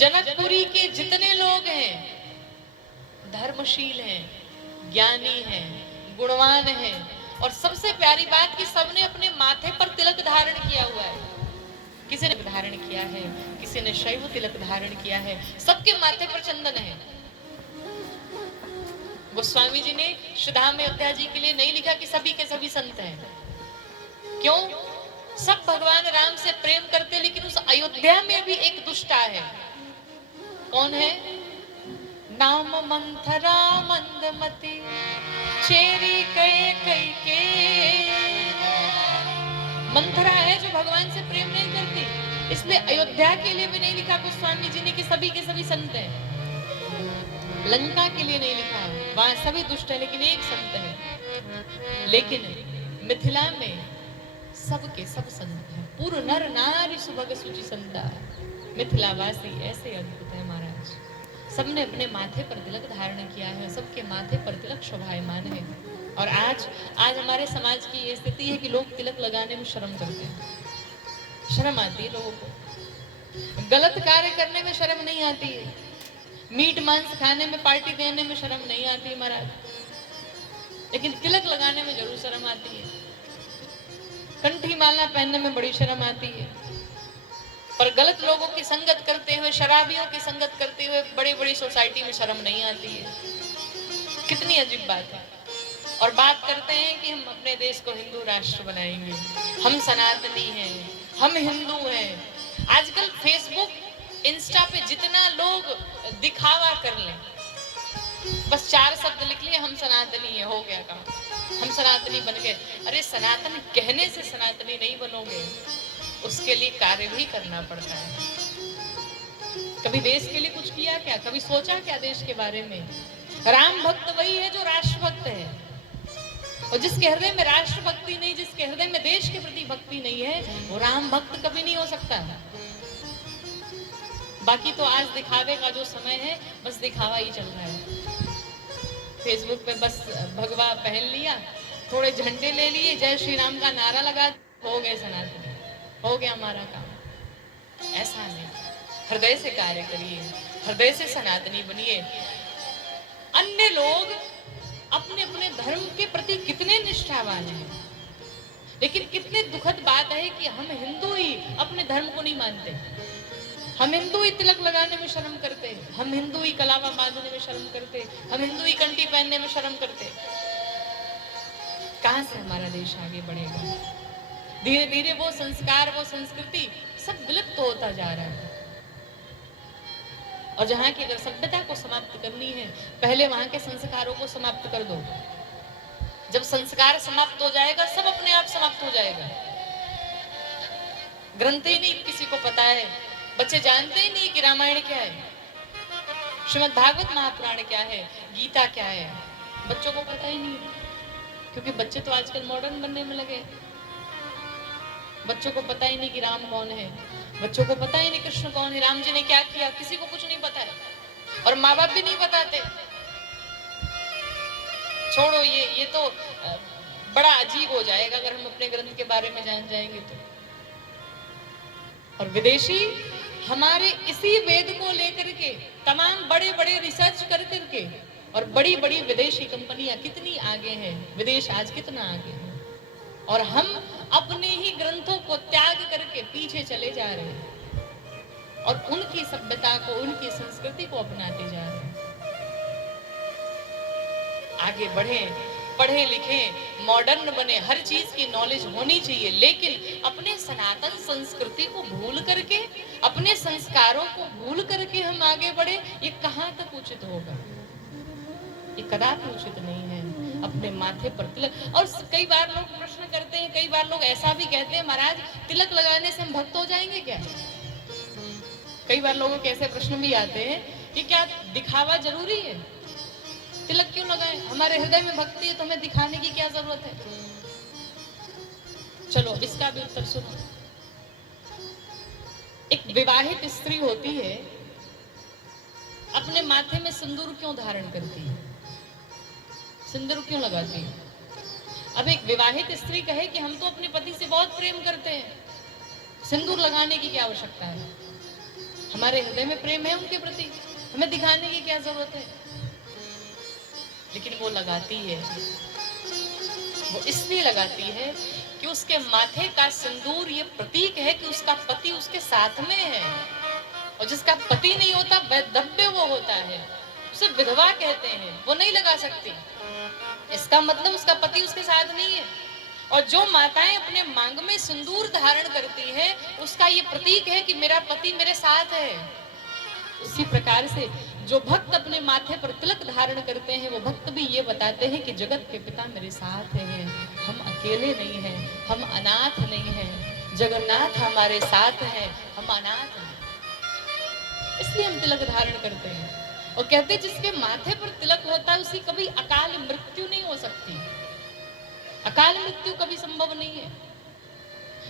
जनकपुरी के जितने लोग हैं धर्मशील हैं, ज्ञानी हैं, गुणवान हैं, और सबसे प्यारी बात कि सबने अपने माथे पर तिलक धारण किया हुआ है। किसी ने धारण किया है, किसी ने शैव तिलक धारण किया है, सबके माथे पर चंदन है। गोस्वामी जी ने श्रीधाम अयोध्या जी के लिए नहीं लिखा कि सभी के सभी संत हैं। क्यों? सब भगवान राम से प्रेम करते, लेकिन उस अयोध्या में भी एक दुष्टा है। कौन है? नाम मंथरा मंदमती चेरी कई कई के। मंथरा है जो भगवान से प्रेम नहीं करती, इसलिए अयोध्या के लिए भी नहीं लिखा गोस्वामी जी ने कि सभी के सभी संत हैं। लंका के लिए नहीं लिखा, वहां सभी दुष्ट है लेकिन एक संत है। लेकिन मिथिला में सबके सब संत हैं। पूर्ण नर नारी सुभग सुचि संता। मिथिलावासी ऐसे अद्भुत है महाराज। सबने अपने माथे पर तिलक धारण किया है, सबके माथे पर तिलक शोभायमान है। और आज हमारे समाज की ये स्थिति है कि लोग तिलक लगाने में शर्म करते हैं। शर्म आती है लोगों को। गलत कार्य करने में शर्म नहीं आती है। मीट मांस खाने में, पार्टी देने में शर्म नहीं आती महाराज, लेकिन तिलक लगाने में जरूर शर्म आती है। कंठी माला पहनने में बड़ी शर्म आती है। पर गलत लोगों की संगत करते हुए, शराबियों की संगत करते हुए बड़ी बड़ी सोसाइटी में शर्म नहीं आती है। कितनी अजीब बात है। और बात करते हैं कि हम अपने देश को हिंदू राष्ट्र बनाएंगे, हम सनातनी हैं, हम हिंदू हैं। आजकल फेसबुक, इंस्टा पे जितना लोग दिखावा कर लें, बस 4 शब्द लिख लिए, हम सनातनी है, हो गया काम, हम सनातनी बन गए। अरे सनातन कहने से सनातनी नहीं बनोगे, उसके लिए कार्य भी करना पड़ता है। कभी देश के लिए कुछ किया क्या? कभी सोचा क्या देश के बारे में? राम भक्त वही है जो राष्ट्र भक्त है, और जिसके हृदय में राष्ट्र भक्ति नहीं, जिसके हृदय में देश के प्रति भक्ति नहीं है, वो राम भक्त कभी नहीं हो सकता। बाकी तो आज दिखावे का जो समय है, बस दिखावा ही चल रहा है। फेसबुक पे बस भगवा पहन लिया, थोड़े झंडे ले लिए, जय श्री राम का नारा लगा, हो गए सनातनी, हो गया हमारा काम। ऐसा नहीं, हृदय से कार्य करिए, हृदय से सनातनी बनिए। अन्य लोग अपने अपने धर्म के प्रति कितने निष्ठावान हैं, लेकिन कितने दुखद बात है कि हम हिंदू ही अपने धर्म को नहीं मानते। हम हिंदू ही तिलक लगाने में शर्म करते, हम हिंदू ही कलावा बांधने में शर्म करते, हम हिंदू ही कंठी पहनने में शर्म करते। कहां से हमारा देश आगे बढ़ेगा? धीरे धीरे वो संस्कार, वो संस्कृति सब विलुप्त होता जा रहा है। और जहां की अगर सभ्यता को समाप्त करनी है, पहले वहां के संस्कारों को समाप्त कर दो। जब संस्कार समाप्त हो जाएगा, सब अपने आप समाप्त हो जाएगा। ग्रंथ ही नहीं किसी को पता है, बच्चे जानते ही नहीं कि रामायण क्या है, श्रीमद् भागवत महापुराण क्या है, गीता क्या है, बच्चों को पता ही नहीं, क्योंकि बच्चे तो आजकल मॉडर्न बनने में लगे। बच्चों को पता ही नहीं कि राम कौन है, बच्चों को पता ही नहीं कृष्ण कौन है, राम जी ने क्या किया, किसी को कुछ नहीं पता है, और माँ बाप भी नहीं बताते। छोड़ो, ये तो बड़ा अजीब हो जाएगा अगर हम अपने ग्रंथ के बारे में जान जाएंगे तो। और विदेशी हमारे इसी वेद को लेकर के तमाम बड़े बड़े रिसर्च कर करके, और बड़ी बड़ी विदेशी कंपनियां कितनी आगे हैं, विदेश आज कितना आगे है, और हम अपने ही ग्रंथों को त्याग करके पीछे चले जा रहे हैं और उनकी सभ्यता को, उनकी संस्कृति को अपनाते जा रहे हैं। आगे बढ़े, पढ़े लिखे, मॉडर्न बने, हर चीज की नॉलेज होनी चाहिए, लेकिन अपने सनातन संस्कृति को भूल करके, अपने संस्कारों को भूल करके हम आगे बढ़े, ये कहां तक उचित होगा? ये कदापि उचित नहीं है। अपने माथे पर तिलक, और कई बार लोग प्रश्न करते हैं, कई बार लोग ऐसा भी कहते हैं, महाराज तिलक लगाने से हम भक्त हो जाएंगे क्या? कई बार लोगों के ऐसे प्रश्न भी आते हैं कि क्या दिखावा जरूरी है? तिलक क्यों लगाएं? हमारे हृदय में भक्ति है तो हमें दिखाने की क्या जरूरत है? चलो इसका भी उत्तर सुनो। एक विवाहित स्त्री होती है, अपने माथे में सिंदूर क्यों धारण करती है? सिंदूर क्यों लगाती है? अब एक विवाहित स्त्री कहे कि हम तो अपने पति से बहुत प्रेम करते हैं, सिंदूर लगाने की क्या आवश्यकता है? हमारे हृदय में प्रेम है उनके प्रति, हमें दिखाने की क्या जरूरत है। लेकिन वो लगाती है, वो इसलिए लगाती है कि उसके माथे का सिंदूर ये प्रतीक है कि उसका पति उसके साथ में है, और जिसका पति नहीं होता वैधव्य वो होता है, उसे विधवा कहते हैं, वो नहीं लगा सकती। इसका मतलब उसका पति उसके साथ नहीं है। और जो माताएं अपने मांग में सिंदूर धारण करती है, उसका ये प्रतीक है कि मेरा पति मेरे साथ है। उसी प्रकार से जो भक्त अपने माथे पर तिलक धारण करते हैं, वो भक्त भी ये बताते हैं कि जगत के पिता मेरे साथ हैं, हम अकेले नहीं हैं, हम अनाथ नहीं हैं, जगन्नाथ हमारे साथ हैं, हम अनाथ हैं। इसलिए हम तिलक धारण करते हैं। और कहते हैं जिसके माथे पर तिलक होता है, उसी कभी अकाल मृत्यु नहीं हो सकती, अकाल मृत्यु कभी संभव नहीं है।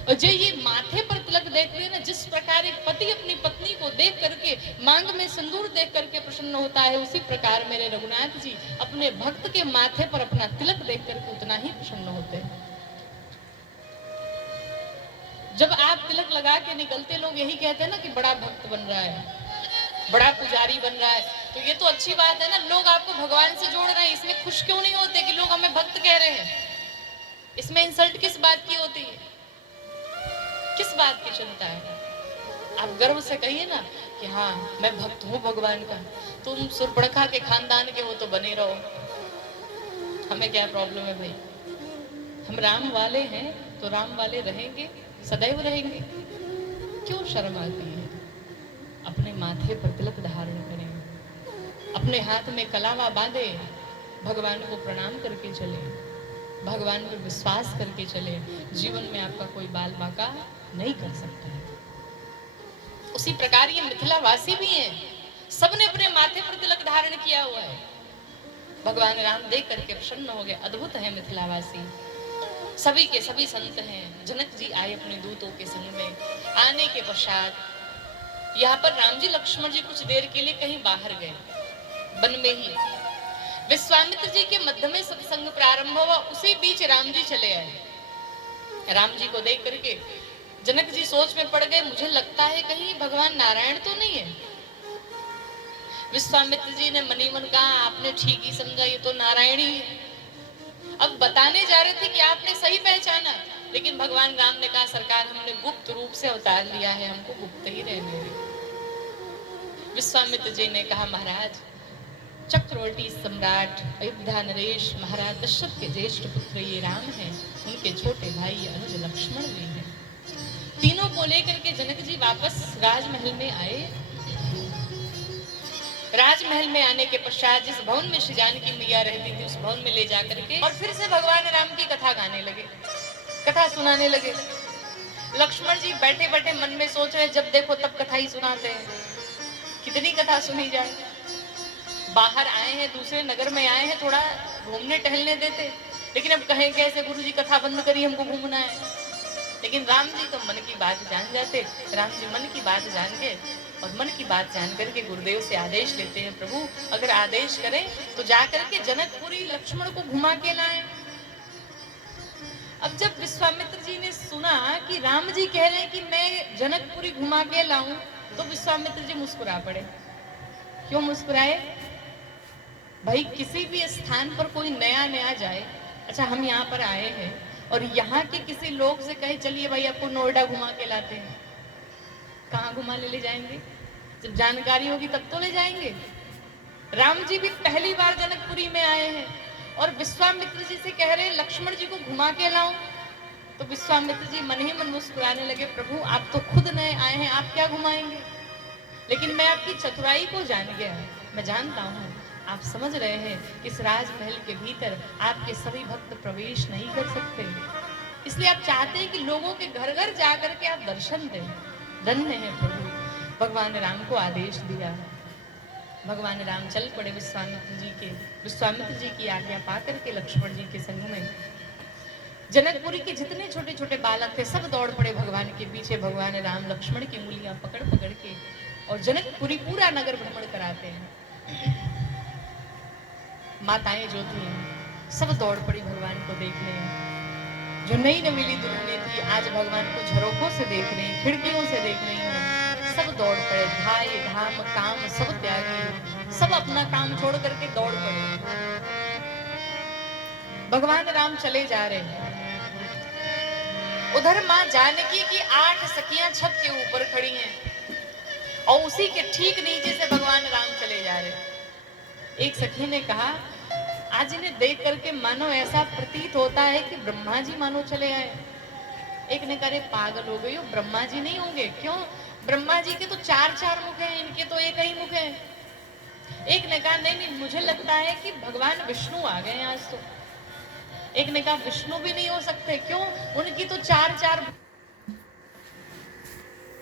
और जो ये माथे पर तिलक देखते हैं ना, जिस प्रकार एक पति अपनी पत्नी को देख करके, मांग में सिंदूर देख करके प्रसन्न होता है, उसी प्रकार मेरे रघुनाथ जी अपने भक्त के माथे पर अपना तिलक देख करके उतना ही प्रसन्न होते हैं। जब आप तिलक लगा के निकलते, लोग यही कहते हैं ना कि बड़ा भक्त बन रहा है, बड़ा पुजारी बन रहा है। तो ये तो अच्छी बात है ना, लोग आपको भगवान से जोड़ रहे हैं, इसमें खुश क्यों नहीं होते कि लोग हमें भक्त कह रहे हैं? इसमें इंसल्ट किस बात की होती है, किस बात की चिंता है? आप गर्व से कहिए ना कि हाँ मैं भक्त हूँ भगवान का। तुम सुरपड़खा के खानदान के हो तो बने रहो, हमें क्या प्रॉब्लम है भाई? हम राम वाले हैं तो राम वाले रहेंगे, सदैव रहेंगे। क्यों शर्म आती है? अपने माथे पर तिलक धारण करें, अपने हाथ में कलावा बांधे, भगवान को प्रणाम करके चले, भगवान पर विश्वास करके चले। जीवन में आपका कोई बाल बांका नहीं कर सकता है। उसी प्रकार ये मिथिला वासी भी हैं, सबने अपने माथे पर तिलक धारण किया हुआ है। भगवान राम देख करके प्रसन्न हो गए, अद्भुत है मिथिला वासी। सभी के सभी संत हैं। जनक जी आए अपने दूतों के संग में। आने के पश्चात यहाँ पर राम जी लक्ष्मण जी कुछ देर के लिए कहीं बाहर गए, वन में ही। विश्वामित्र जी के मध्य में सत्संग प्रारंभ हुआ, उसी बीच राम जी चले आए। राम जी को देख करके जनक जी सोच में पड़ गए, मुझे लगता है कहीं भगवान नारायण तो नहीं है। विश्वामित्र जी ने मनी मन कहा, आपने ठीक ही समझा, ये तो नारायण ही है। अब बताने जा रहे थे कि आपने सही पहचाना, लेकिन भगवान राम ने कहा, सरकार हमने गुप्त रूप से अवतार लिया है, हमको गुप्त ही रहने दे। विश्वामित्र जी ने कहा, महाराज चक्रवर्ती सम्राट अयोध्या नरेश महाराज दशरथ के ज्येष्ठ पुत्र ये राम हैं, उनके छोटे भाई अनुज लक्ष्मण भी हैं। तीनों को लेकर के जनक जी वापस राजमहल में आए। राजमहल में आने के पश्चात जिस भवन में श्री जानकी मैया रहती थी, उस भवन में ले जाकर के और फिर से भगवान राम की कथा गाने लगे, कथा सुनाने लगे। लक्ष्मण जी बैठे बैठे मन में सोच रहे, जब देखो तब कथा ही सुनाते हैं, कितनी कथा सुनी जाए। बाहर आए हैं, दूसरे नगर में आए हैं, थोड़ा घूमने टहलने देते, लेकिन अब कहें कैसे, गुरु जी कथा बंद करी, हमको घूमना है। लेकिन राम जी तो मन की बात जान जाते। राम जी मन की बात जान गए और मन की बात जान करके गुरुदेव से आदेश लेते हैं, प्रभु अगर आदेश करें तो जाकर के जनकपुरी लक्ष्मण को घुमा के लाएं। अब जब विश्वामित्र जी ने सुना कि राम जी कह रहे हैं कि मैं जनकपुरी घुमा के लाऊं, तो विश्वामित्र जी मुस्कुरा पड़े। क्यों मुस्कुराए? भाई किसी भी स्थान पर कोई नया नया जाए, अच्छा हम यहाँ पर आए हैं और यहाँ के किसी लोग से कहे चलिए भाई आपको नोएडा घुमा के लाते हैं, कहाँ घुमा ले जाएंगे? जब जानकारी होगी तब तो ले जाएंगे। राम जी भी पहली बार जनकपुरी में आए हैं और विश्वामित्र जी से कह रहे हैं लक्ष्मण जी को घुमा के लाऊं, तो विश्वामित्र जी मन ही मन मुस्कुराने लगे, प्रभु आप तो खुद नए आए हैं, आप क्या घुमाएंगे? लेकिन मैं आपकी चतुराई को जान गया, मैं जानता हूँ आप समझ रहे हैं इस राजमहल के भीतर आपके सभी भक्त प्रवेश नहीं कर सकते, इसलिए आप चाहते हैं कि लोगों के घर घर जाकर के आप दर्शन दें। धन्य है प्रभु। भगवान राम को आदेश दिया, भगवान राम चल पड़े विश्वामित्र जी की आज्ञा पाकर के लक्ष्मण जी के संग में। जनकपुरी के जितने छोटे छोटे बालक थे सब दौड़ पड़े भगवान के पीछे। भगवान राम लक्ष्मण की उंगलियां पकड़ पकड़ के और जनकपुरी पूरा नगर भ्रमण कराते हैं। माताएं जो थी सब दौड़ पड़ी भगवान को देखने। जो नई नवीली दुल्हनें थी आज भगवान को झरोखों से देख रही, खिड़कियों से देख रही हैं, सब दौड़ पड़े, धाय धाम काम सब त्यागी, सब अपना काम छोड़ करके दौड़ पड़े। भगवान राम चले जा रहे हैं। उधर मां जानकी की 8 सखियां छत के ऊपर खड़ी हैं और उसी के ठीक नीचे से भगवान राम चले जा रहे हैं। एक सखी ने कहा, आज इन्हें देख करके मानो ऐसा प्रतीत होता है कि ब्रह्मा जी मानो चले आए। एक ने कहा, पागल हो गई हो, ब्रह्मा जी नहीं होंगे? क्यों? ब्रह्मा जी के तो 4 मुख हैं, इनके तो एक ही मुख है। एक ने कहा, नहीं नहीं, मुझे लगता है कि भगवान विष्णु आ गए आज तो। एक ने कहा, विष्णु भी नहीं हो सकते। क्यों? उनकी तो 4